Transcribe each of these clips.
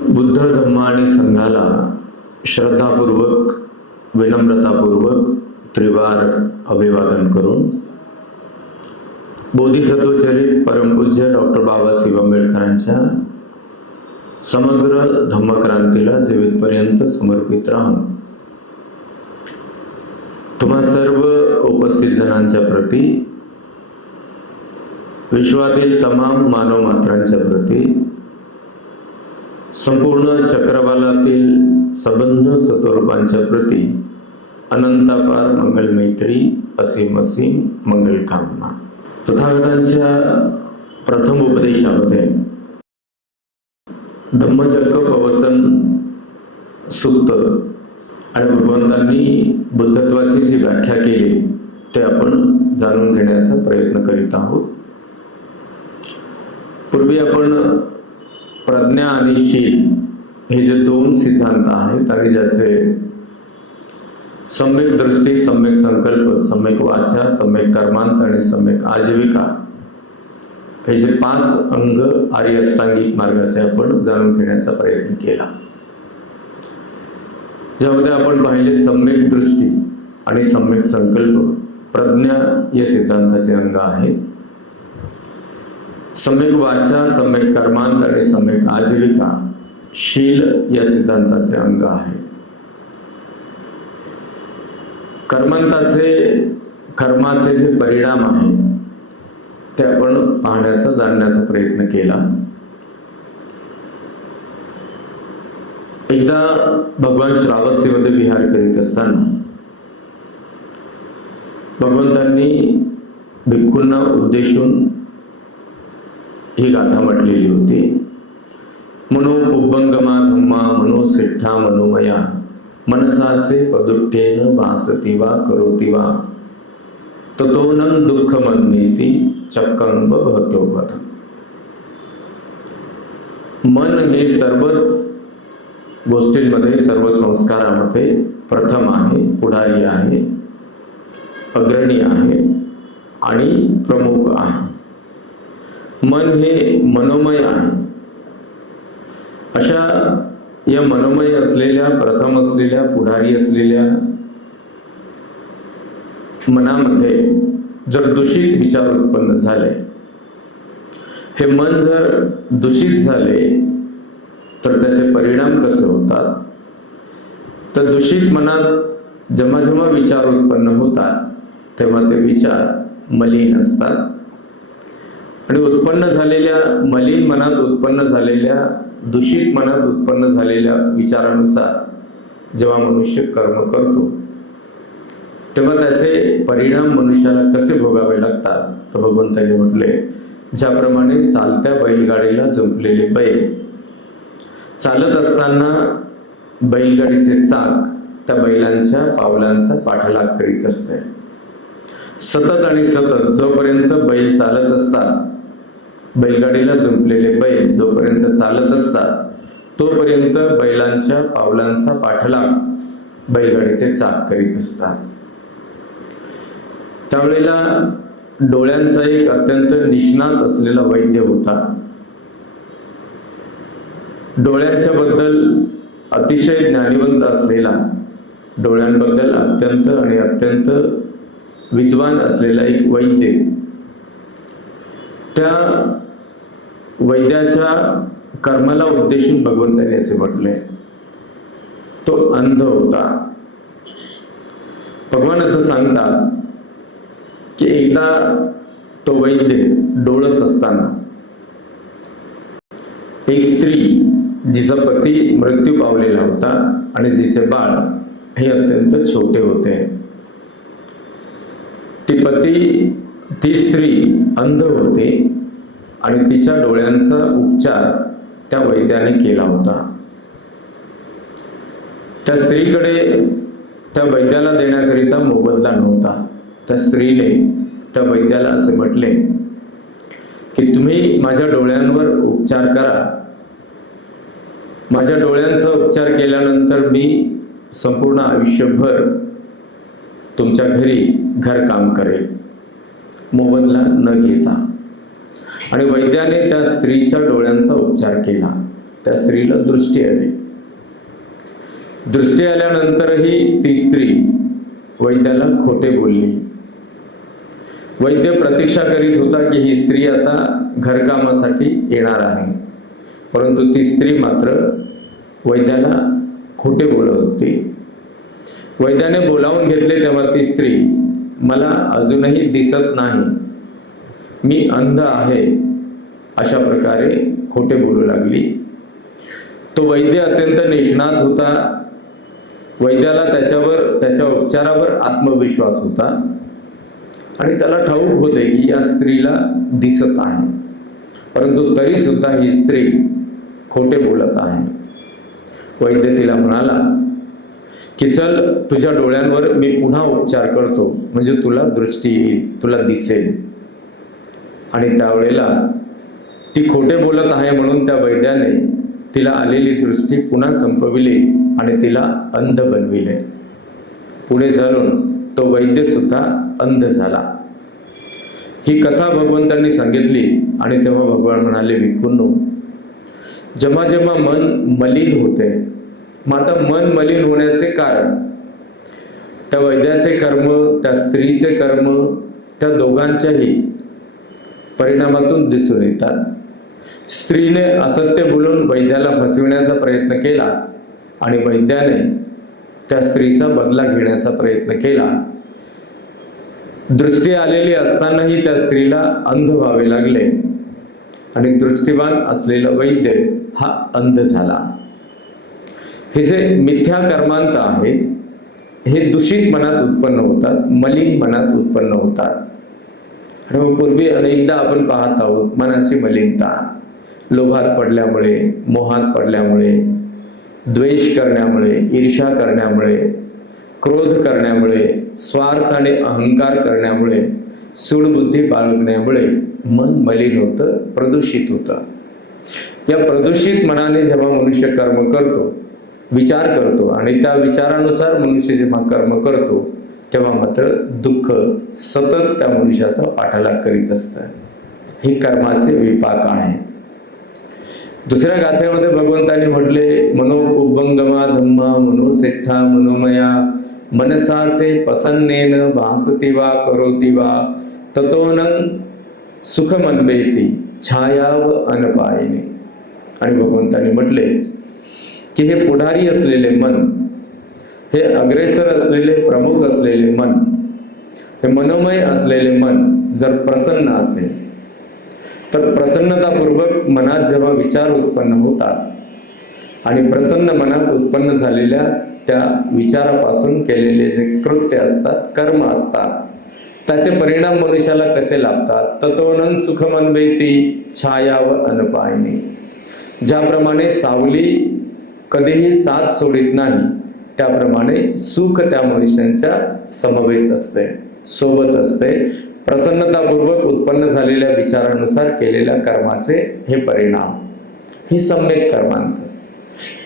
बुद्ध धम्म आणि संघाला श्रद्धापूर्वक विनम्रतापूर्वक त्रिवार अभिवादन करून बोधिसत्वचरित परमपूज्य डॉक्टर बाबासाहेब आंबेडकरांच्या समग्र धम्मक्रांतीला जीवितपर्यंत समर्पित राहून तुम्हा सर्व उपस्थित जणांच्या प्रती विश्वातील तमाम मानव मात्रांच्या प्रती संपूर्ण चक्रवालातील सबंध सत्वरूपांच्या प्रती अनंतापार मंगल मैत्री असीम असीम मंगल कामना तथागतांच्या प्रथम उपदेशामध्ये धम्मचक्र प्रवर्तन सुप्त आणि भगवंतांनी बुद्धत्वाची जी व्याख्या केली ते आपण जाणून घेण्याचा प्रयत्न करीत आहोत. पूर्वी आपण प्रज्ञा आणि शील हे जे दोन सिद्धांत आहेत आणि ज्याचे सम्यक दृष्टी सम्यक संकल्प सम्यक वाचा सम्यक कर्मांत आणि सम्यक आजीविका हे जे पाच अंग आर्य अष्टांगिक मार्गाचे आपण जाणून घेण्याचा प्रयत्न केला. ज्यामध्ये आपण पाहिले सम्यक दृष्टी आणि सम्यक संकल्प. प्रज्ञा या सिद्धांताचे अंग आहे. सम्यक वाचा सम्यक कर्मांत आणि सम्यक आजीविका शील या सिद्धांताचे अंग आहे. कर्मांताचे कर्माचे जे परिणाम आहेत ते आपण पाहण्याचा जाणण्याचा प्रयत्न केला. एकदा भगवान श्रावस्तीमध्ये विहार करीत असताना भगवंतांनी भिक्खूंना उद्देशून ही गाथा म्हटलेली होती. मनो पुब्बंगमा धम्मा मनोसिठा मनोमया मनसाचे पदुट्टेन भासती वा करोती वा ततोनं दुःख मन्मेती चक्कंब भवतो पद मन हे सर्वच गोष्टींमध्ये सर्व संस्कारामध्ये प्रथम आहे पुढारी आहे अग्रणी आहे आणि प्रमुख आहे. मन हे मनोमय आहे. अशा या मनोमय असलेल्या प्रथम असलेल्या पुढारी असलेल्या मनामध्ये जर दूषित विचार उत्पन्न झाले हे मन जर दूषित झाले तर त्याचे परिणाम कसे होतात? तर दूषित मनात जेव्हा जेव्हा विचार उत्पन्न होतात तेव्हा ते विचार मलिन असतात. आणि उत्पन्न झालेल्या मलिन मनात उत्पन्न झालेल्या दूषित मनात उत्पन्न झालेल्या विचारानुसार जेव्हा मनुष्य कर्म करतो तेव्हा त्याचे परिणाम मनुष्याला कसे भोगावे लागतात? तर भगवंताने म्हटले ज्याप्रमाणे चालत्या बैलगाडीला जुंपलेले बैल चालत असताना बैलगाडीचे चाक त्या बैलांच्या पावलांचा पाठलाग करीत असते. सतत आणि सतत जोपर्यंत बैल चालत असतात बैलगाडीला जुंपलेले बैल जोपर्यंत चालत असतात तोपर्यंत बैलांच्या पावलांचा पाठलाग बैलगाडीचे चाक करीत असतात. त्यावेळेला डोळ्यांचा एक अत्यंत निष्णात असलेला वैद्य होता. डोळ्यांच्या बद्दल अतिशय ज्ञानिवंत असलेला डोळ्यांबद्दल अत्यंत आणि अत्यंत विद्वान असलेला एक वैद्य. त्या वैद्याच्या कर्माला उद्देशून भगवंताने असे म्हटले. तो अंध होता. भगवान असं सांगतात की एकदा तो वैद्य डोळस असताना एक स्त्री जिचा पती मृत्यू पावलेला होता आणि जिचे बाळ हे अत्यंत छोटे होते. ती पती ती स्त्री अंध होती. आणि तिच्या डोळ्यांचा उपचार त्या वैद्याने केला होता. त्या स्त्रीकडे त्या वैद्याला देण्याकरिता मोबदला नव्हता. त्या स्त्रीने त्या वैद्याला असे म्हटले की तुम्ही माझ्या डोळ्यांवर उपचार करा. माझ्या डोळ्यांचा उपचार केल्यानंतर मी संपूर्ण आयुष्यभर तुमच्या घरी घरकाम करेल. मोबदला न घेता. आणि वैद्याने त्या स्त्रीच्या डोळ्यांचा उपचार केला. त्या स्त्रीला दृष्टी आली. दृष्टी आल्यानंतरही ती स्त्री वैद्याला खोटे बोलली. वैद्य प्रतीक्षा करीत होता की ही स्त्री आता घरकामासाठी येणार आहे. परंतु ती स्त्री मात्र वैद्याला खोटे बोलत होती. वैद्याने बोलावून घेतले तेव्हा ती स्त्री मला अजूनही दिसत नाही. मी अंध आहे अशा प्रकारे खोटे बोलू लागली. तो वैद्य अत्यंत निष्णात होता. वैद्याला त्याच्यावर त्याच्या उपचारावर आत्मविश्वास होता. आणि त्याला ठाऊक होते की या स्त्रीला दिसत आहे. परंतु तरी सुद्धा ही स्त्री खोटे बोलत आहे. वैद्य तिला म्हणाला की चल तुझ्या डोळ्यांवर मी पुन्हा उपचार करतो. म्हणजे तुला दृष्टी येईल तुला दिसेल. आणि त्यावेळेला ती खोटे बोलत आहे म्हणून त्या वैद्याने तिला आलेली दृष्टी पुन्हा संपविली आणि तिला अंध बनविले. पुढे चालून तो वैद्य सुद्धा अंध झाला. ही कथा भगवंतांनी सांगितली आणि तेव्हा भगवान म्हणाले विकुन्नू जेव्हा जेव्हा मन मलिन होते मग आता मन मलिन होण्याचे कारण त्या वैद्याचे कर्म त्या स्त्रीचे कर्म त्या दोघांच्याही परिणामातून दिसून येतात. स्त्रीने असत्य बोलून वैद्याला फसविण्याचा प्रयत्न केला आणि वैद्याने त्या स्त्रीचा बदला घेण्याचा प्रयत्न केला. दृष्टी आलेली असतानाही त्या स्त्रीला अंध व्हावे लागले आणि दृष्टीवान असलेला वैद्य हा अंध झाला. हे जे मिथ्या कर्मांत आहेत हे दूषित मनात उत्पन्न होतात मलिन मनात उत्पन्न होतात. आणि मग पूर्वी अनेकदा आपण पाहत आहोत मनाची मलिनता लोभात पडल्यामुळे मोहात पडल्यामुळे द्वेष करण्यामुळे ईर्षा करण्यामुळे क्रोध करण्यामुळे स्वार्थ आणि अहंकार करण्यामुळे सूडबुद्धी बाळगण्यामुळे मन मलिन होतं प्रदूषित होतं. या प्रदूषित मनाने जेव्हा मनुष्य कर्म करतो विचार करतो आणि त्या विचारानुसार मनुष्य जेव्हा कर्म करतो तेव्हा मात्र दुःख सतत त्या मनुष्याचा पाठलाग करीत असतं. ही कर्माचे विपाक आहे. दुसऱ्या गाथेमध्ये भगवंतांनी म्हटले मनोकुभंगमा धम्मा मनोसेठा मनोमया मनसाचे पसन्नेन भासती वा करोती वा ततोनं सुख मनबेती छायाव अनपायने. आणि भगवंतांनी म्हटले की हे पुढारी असलेले मन हे अग्रेसर असलेले प्रमुख असलेले मन हे मनोमय असलेले मन जर प्रसन्न असेल तर प्रसन्नतापूर्वक मनात जेव्हा विचार उत्पन्न होतात आणि प्रसन्न मनात उत्पन्न झालेल्या त्या विचारापासून केलेले जे कृत्य असतात कर्म असतात त्याचे परिणाम मनुष्याला कसे लाभतात? तत्वनन सुखमन्वयती छाया व अनपायनी. ज्याप्रमाणे सावली कधीही साथ सोडित नाही त्याप्रमाणे सुख त्या मनुष्यांच्या समवेत असते सोबत असते. प्रसन्नतापूर्वक उत्पन्न झालेल्या विचारानुसार केलेल्या कर्माचे हे परिणाम. हे सम्यक कर्मांत.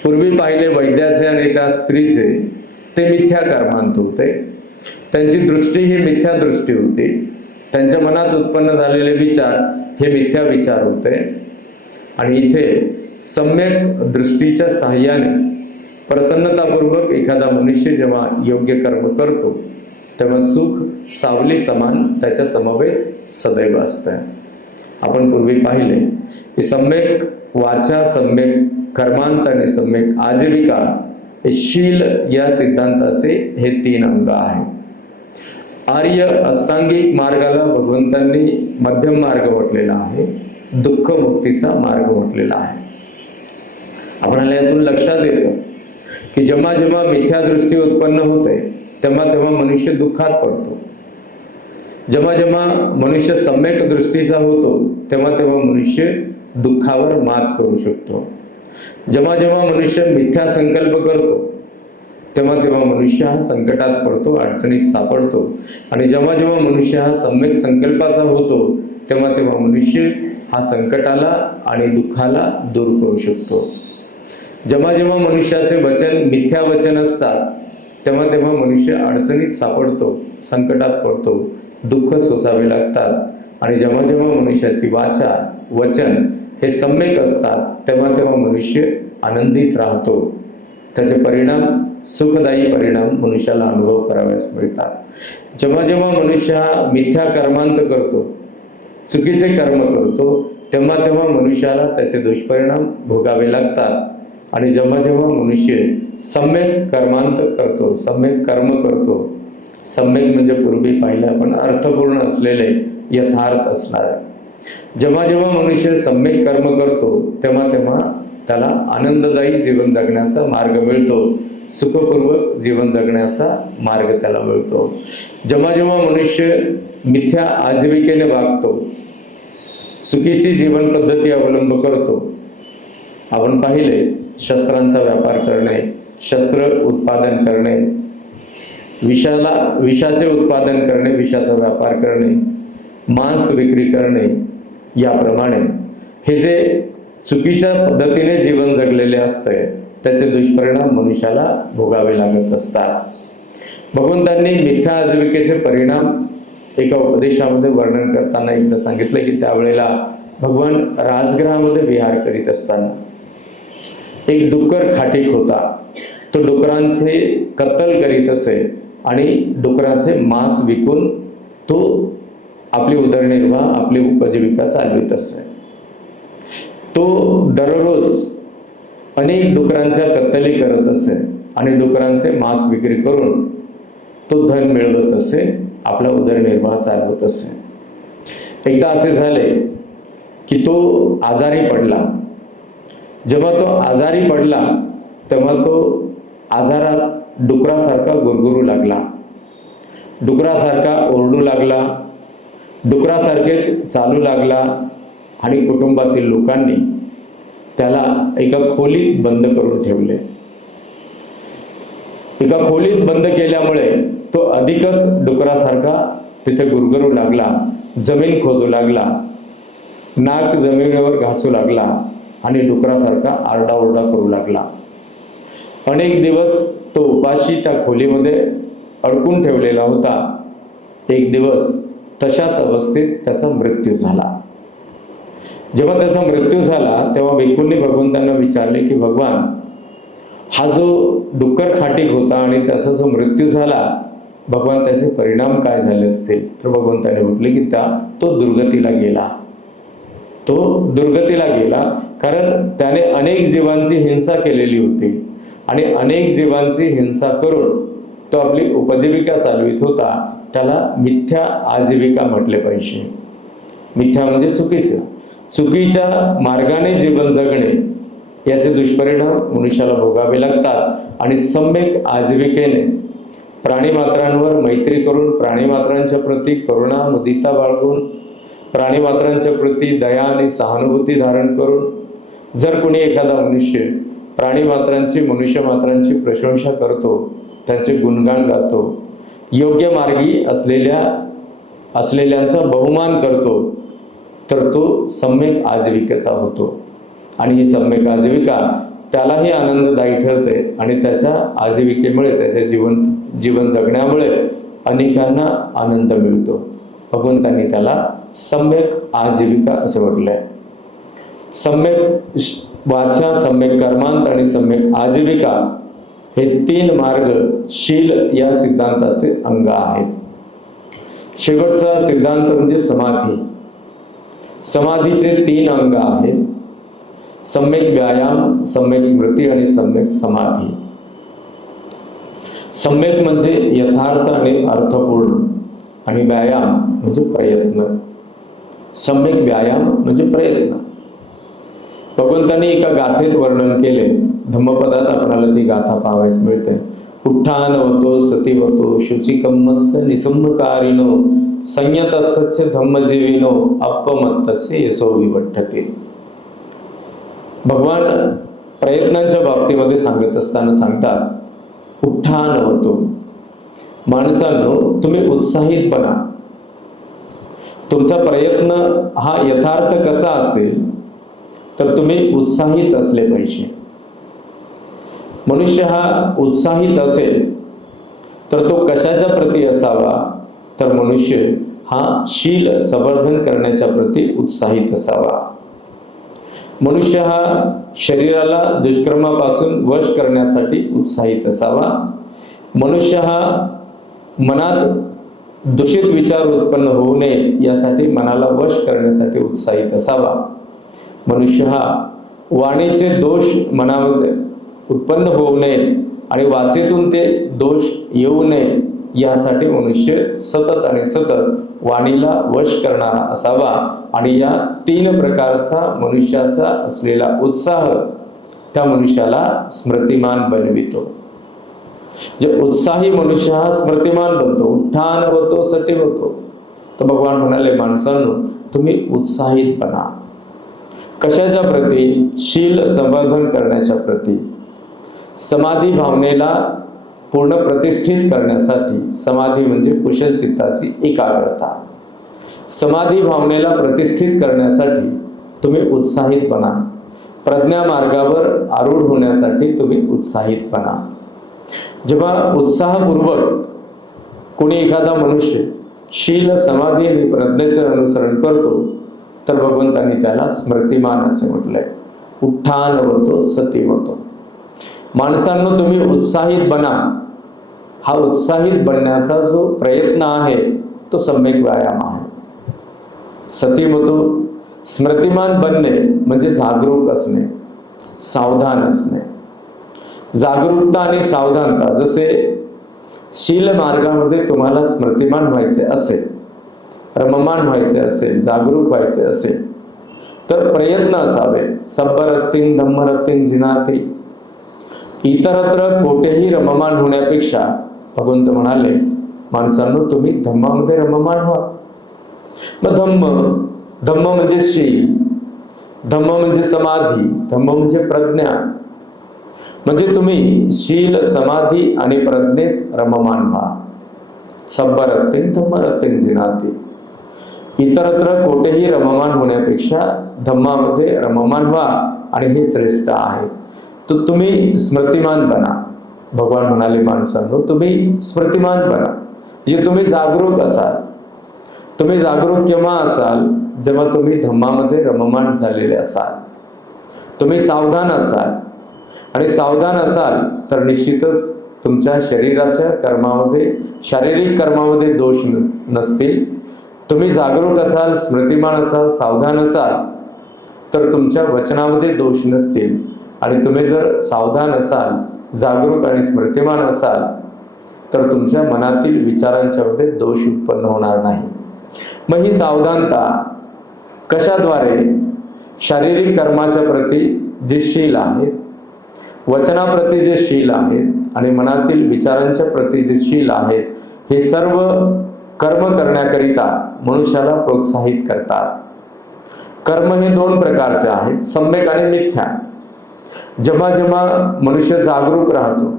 पूर्वी पाहिले वैद्याचे आणि त्या स्त्रीचे ते मिथ्या कर्मांत होते. त्यांची दृष्टी ही मिथ्या दृष्टी होती. त्यांच्या मनात उत्पन्न झालेले विचार हे मिथ्या विचार होते. आणि इथे सम्यक दृष्टीच्या साह्याने प्रसन्नतापूर्वक एखादा मनुष्य जेव्हा योग्य कर्म करतो तेव्हा सुख सावली समान त्याच्या समवेत सदैव असतं. आपण पूर्वी पाहिले की सम्यक वाचा सम्यक कर्मांत आणि सम्यक आजीविका हे शील या सिद्धांताचे हे तीन अंग आहे. आर्य अष्टांगिक मार्गाला भगवंतांनी मध्यम मार्ग म्हटलेला आहे दुःख मुक्तीचा मार्ग म्हटलेला आहे. आपल्याला यातून लक्षात येतं की जेव्हा जेव्हा मिथ्या दृष्टी उत्पन्न होते तेव्हा तेव्हा मनुष्य दुःखात पडतो. जेव्हा जेव्हा मनुष्य सम्यक दृष्टीचा होतो तेव्हा तेव्हा मनुष्य दुःखावर मात करू शकतो. जेव्हा जेव्हा मनुष्य मिथ्या संकल्प करतो तेव्हा तेव्हा मनुष्य हा संकटात पडतो अडचणीत सापडतो. आणि जेव्हा जेव्हा मनुष्य हा सम्यक संकल्पाचा होतो तेव्हा तेव्हा मनुष्य हा संकटाला आणि दुःखाला दूर करू शकतो. जेव्हा जेव्हा मनुष्याचे वचन मिथ्या वचन असतात तेव्हा तेव्हा मनुष्य अडचणीत सापडतो संकटात पडतो दुःख सोसावे लागतात. आणि जेव्हा जेव्हा मनुष्याची वाचा वचन हे सम्यक असतात तेव्हा तेव्हा मनुष्य आनंदित राहतो. त्याचे परिणाम सुखदायी परिणाम मनुष्याला अनुभव कराव्यास मिळतात. जेव्हा जेव्हा मनुष्य हा मिथ्या कर्मांत करतो चुकीचे कर्म करतो तेव्हा तेव्हा मनुष्याला त्याचे दुष्परिणाम भोगावे लागतात. आणि जेव्हा जेव्हा मनुष्य सम्यक कर्मांत करतो सम्यक कर्म करतो सम्यक म्हणजे पूर्वी पाहिलं आपण अर्थपूर्ण असलेले यथार्थ असणार. जेव्हा जेव्हा मनुष्य सम्यक कर्म करतो तेव्हा तेव्हा त्याला आनंददायी जीवन जगण्याचा मार्ग मिळतो. सुखपूर्वक जीवन जगण्याचा मार्ग त्याला मिळतो. जेव्हा जेव्हा मनुष्य मिथ्या आजीविकेने वागतो चुकीची जीवन पद्धती अवलंब करतो आपण पाहिले शस्त्रांचा व्यापार करणे शस्त्र उत्पादन करणे विषाला विषाचे उत्पादन करणे विषाचा व्यापार करणे मांस विक्री करणे याप्रमाणे. हे जे चुकीच्या पद्धतीने जीवन जगलेले असते त्याचे दुष्परिणाम मनुष्याला भोगावे लागत असतात. भगवंतांनी मिथ्या आजीविकेचे परिणाम एका उपदेशामध्ये वर्णन करताना एकदा सांगितलं की त्यावेळेला भगवान राजगृहामध्ये विहार करीत असताना एक डुक्कर खाटीक होता. तो डुकरांचे कत्तल करीत असे आणि डुकरांचे मांस विकून तो आपली उदरनिर्वाह आपली उपजीविका चालवित असे. तो दररोज अनेक डुकरांच्या कत्तली करत असे आणि डुकरांचे मांस विक्री करून तो धन मिळवत असे आपला उदरनिर्वाह चालवत असे. एकदा असे झाले की तो आजारी पडला. जेव्हा तो आजारी पडला तेव्हा तो आजारात डुकरासारखा गुरगुरू लागला. डुकरासारखा ओरडू लागला डुकरासारखेच चालू लागला आणि कुटुंबातील लोकांनी त्याला एका खोलीत बंद करून ठेवले. एका खोलीत बंद केल्यामुळे तो अधिकच डुकरासारखा तिथे गुरगुरू लागला जमीन खोदू लागला नाक जमिनीवर घासू लागला. आणि डुकरासारखा आरडाओरडा करू लागला. अनेक दिवस तो उपाशी त्या खोलीमध्ये अडकून ठेवलेला होता. एक दिवस तशाच अवस्थेत त्याचा मृत्यू झाला. जेव्हा त्याचा मृत्यू झाला तेव्हा भिक्खूंनी भगवंतांना विचारले की भगवान हा जो डुक्कर खाटीक होता आणि त्याचा जो मृत्यू झाला भगवान त्याचे परिणाम काय झाले असतील? तर भगवंताने म्हटले की त्या तो दुर्गतीला गेला. तो दुर्गतीला गेला कारण त्याने अनेक जीवांची हिंसा केलेली होती. आणि अनेक जीवांची हिंसा करून तो आपली उपजीविका चालवित होता. त्याला मिथ्या आजीविका म्हटले पाहिजे. मिथ्या म्हणजे चुकीचं. चुकीच्या मार्गाने जीवन जगणे याचे दुष्परिणाम मनुष्याला भोगावे लागतात. आणि सम्यक आजीविकेने प्राणीमात्रांवर मैत्री करून प्राणीमात्रांच्या प्रती करुणा मुदिता बाळगून प्राणीमात्रांच्या प्रती दया आणि सहानुभूती धारण करून जर कोणी एखादा मनुष्य प्राणीमात्रांची मनुष्यमात्रांची प्रशंसा करतो त्यांचे गुणगान गातो योग्य मार्गी असलेल्या असलेल्यांचा बहुमान करतो तर तो सम्यक आजीविकेचा होतो. आणि ही सम्यक आजीविका त्यालाही आनंददायी ठरते आणि त्याच्या आजीविकेमुळे त्याचे जीवन जीवन जगण्यामुळे अनेकांना आनंद मिळतो. भगवंतांनी त्याला सम्यक आजीविका असं आहे सम्यक श- वाचा सम्यक कर्मांत आणि सम्यक आजीविका हे तीन मार्ग शील या सिद्धांताचे अंग आहेत. शेवटचा सिद्धांत म्हणजे समाधी. समाधीचे तीन अंग आहेत. सम्यक व्यायाम सम्यक स्मृती आणि सम्यक समाधी. सम्यक म्हणजे यथार्थ आणि अर्थपूर्ण आणि व्यायाम म्हणजे प्रयत्न. सम्यक व्यायाम म्हणजे प्रयत्न भगवंतांनी एका गाथेत वर्णन केले. धम्मपदात आपल्याला ती गाथा पाहावयास मिळते. उठ्ठानवतो सतीवतो शुचिकम्मस्य निसम्मकारिनो संयतस्य धम्मजीविनो अपमत्तस्य यशो विवठ्ठते भगवान प्रयत्नांच्या बाबतीमध्ये सांगत असताना सांगतात उठ्ठानवतो माणसांनो तुम्ही उत्साहित बना. तुमचा प्रयत्न हा यथार्थ कसा असेल तर तुम्ही उत्साहित असले पाहिजे. मनुष्य हा उत्साहित असेल तर तो कशाच्या प्रती असावा? तर मनुष्य हा शील संवर्धन करण्याच्या प्रती उत्साहित असावा. मनुष्य हा शरीराला दुष्कर्मापासून वश करण्यासाठी उत्साहित असावा. मनुष्य हा मनात दूषित विचार उत्पन्न होऊ नये यासाठी मनाला वश करण्यासाठी उत्साहित असावा. मनुष्य हा वाणीचे दोष मनामध्ये उत्पन्न होऊ नये आणि वाचेतून ते दोष येऊ नये यासाठी मनुष्य सतत आणि सतत वाणीला वश करणारा असावा आणि या तीन प्रकारचा मनुष्याचा असलेला उत्साह त्या मनुष्याला स्मृतिमान बनवितो. जे उत्साही मनुष्य हा स्मृतिमान बनतो उठान होतो सती होतो. तर भगवान म्हणाले माणसांनो तुम्ही उत्साहित बना. कशाच्या प्रती? शील संवर्धन करण्याच्या प्रती. समाधी भावनेला पूर्ण प्रतिष्ठित करण्यासाठी समाधी म्हणजे कुशल चित्ताची एकाग्रता. समाधी भावनेला प्रतिष्ठित करण्यासाठी तुम्ही उत्साहित बना. प्रज्ञा मार्गावर आरूढ होण्यासाठी तुम्ही उत्साहित बना. जेव्हा उत्साहपूर्वक कोणी एखादा मनुष्य शील समाधी आणि प्रज्ञेचं अनुसरण करतो तर भगवंतांनी त्याला स्मृतिमान असे म्हटलंय. उठान होतो सती होतो. माणसांनो तुम्ही उत्साहित बना. हा उत्साहित बनण्याचा जो प्रयत्न आहे तो सम्यक व्यायाम आहे. सतीमतो स्मृतिमान बनणे म्हणजे जागरूक असणे सावधान असणे. जागरूकता आणि सावधानता जसे शील मार्गामध्ये तुम्हाला स्मृतिमान व्हायचे असेल रममान व्हायचे असेल जागरूक व्हायचे असेल तर प्रयत्न असावे. सब्बरत्तीन धम्मरत्तीन जिनाती. इतरत्र कोठेही रममान होण्यापेक्षा भगवंत म्हणाले माणसांनो तुम्ही धम्मामध्ये रममान व्हा. मग धम्म धम्म म्हणजे शील धम्म म्हणजे समाधी धम्म म्हणजे प्रज्ञा म्हणजे तुम्ही शील समाधी आणि प्रज्ञेत रममान व्हा. सब्बरत्तेन धम्मरत्तेन जिनाती. इतरत्र कोठेही रममान होण्यापेक्षा धम्मामध्ये रममान व्हा आणि हे श्रेष्ठ आहे. तर तुम्ही स्मृतिमान बना. भगवान म्हणाले माणसांनो तुम्ही स्मृतिमान बना. म्हणजे तुम्ही जागरूक असाल. तुम्ही जागरूक केव्हा असाल? जेव्हा तुम्ही धम्मामध्ये रममान झालेले असाल. तुम्ही सावधान असाल. आणि सावधान असाल तर निश्चितच तुमच्या शरीराच्या कर्मामध्ये शारीरिक कर्मामध्ये दोष न- नसतील. तुम्ही जागरूक असाल स्मृतिमान असाल सावधान असाल तर तुमच्या वचनामध्ये दोष नसतील. आणि तुम्ही जर सावधान असाल जागरूक आणि स्मृतिमान असाल तर तुमच्या मनातील विचारांच्या मध्ये दोष उत्पन्न होणार नाही. मग ही सावधानता कशाद्वारे? शारीरिक कर्माच्या प्रती जे शील आहेत वचनाप्रती जे शील आहेत आणि मनातील विचारांच्या प्रती जे शील आहेत हे सर्व कर्म करण्याकरिता मनुष्याला प्रोत्साहित करतात. कर्म हे दोन प्रकारचे आहेत सम्यक आणि मिथ्या. जेव्हा जेव्हा मनुष्य जागरूक राहतो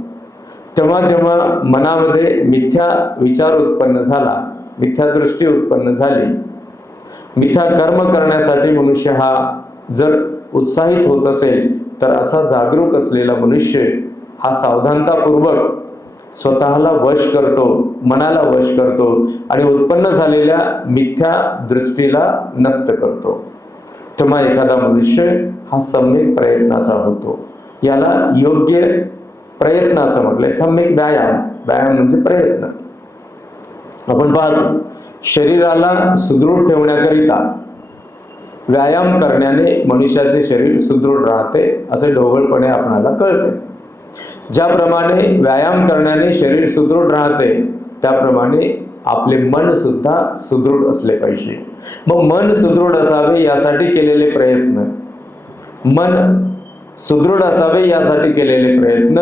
तेव्हा जेव्हा मनामध्ये मिथ्या विचार उत्पन्न झाला मिथ्या दृष्टी उत्पन्न झाली. मिथ्या कर्म करण्यासाठी मनुष्य हा जर उत्साहित होत असेल तर असा जागरूक असलेला मनुष्य हा सावधानतापूर्वक स्वतःला वश करतो मनाला वश करतो आणि उत्पन्न झालेल्या मिथ्या दृष्टीला नष्ट करतो. तेव्हा एखादा मनुष्य हा सम्यक प्रयत्नाचा होतो. याला योग्य प्रयत्न असं म्हटलंय. सम्यक व्यायाम. व्यायाम म्हणजे प्रयत्न. आपण पाहतो शरीराला सुदृढ ठेवण्याकरिता व्यायाम करण्याने मनुष्याचे शरीर सुदृढ राहते असे ढोबळपणे आपणाला कळते. ज्याप्रमाणे व्यायाम करण्याने शरीर सुदृढ राहते त्याप्रमाणे आपले मन सुद्धा सुदृढ असले पाहिजे. मग मन सुदृढ असावे यासाठी केलेले प्रयत्न. मन सुदृढ असावे यासाठी केलेले प्रयत्न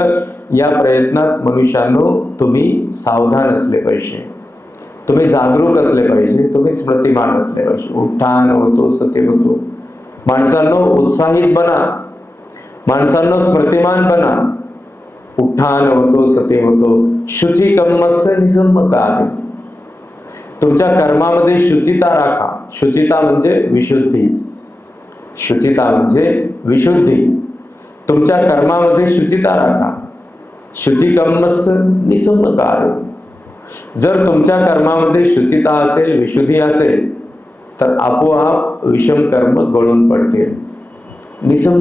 या प्रयत्नात मनुष्यानो तुम्ही सावधान असले पाहिजे. तुम्ही जागरूक असले पाहिजे तुम्ही स्मृतिमान असले पाहिजे. उठान होतो सत्य होतो. माणसांनो उत्साहित बना. माणसांनो स्मृतिमान बना. उठान होतो सते होतो. शुची कम्मस्य निसम्मकार तुमच्या कर्मामध्ये शुचिता राखा. शुचिता म्हणजे विशुद्धी. शुचिता म्हणजे विशुद्धी. तुमच्या कर्मामध्ये शुचिता राखा. शुची कम्मस्य जर तुमच्या कर्मामध्ये शुचिता असेल विशुद्धी असेल तर आपोआप विषम कर्म गळून पडतील. निसंम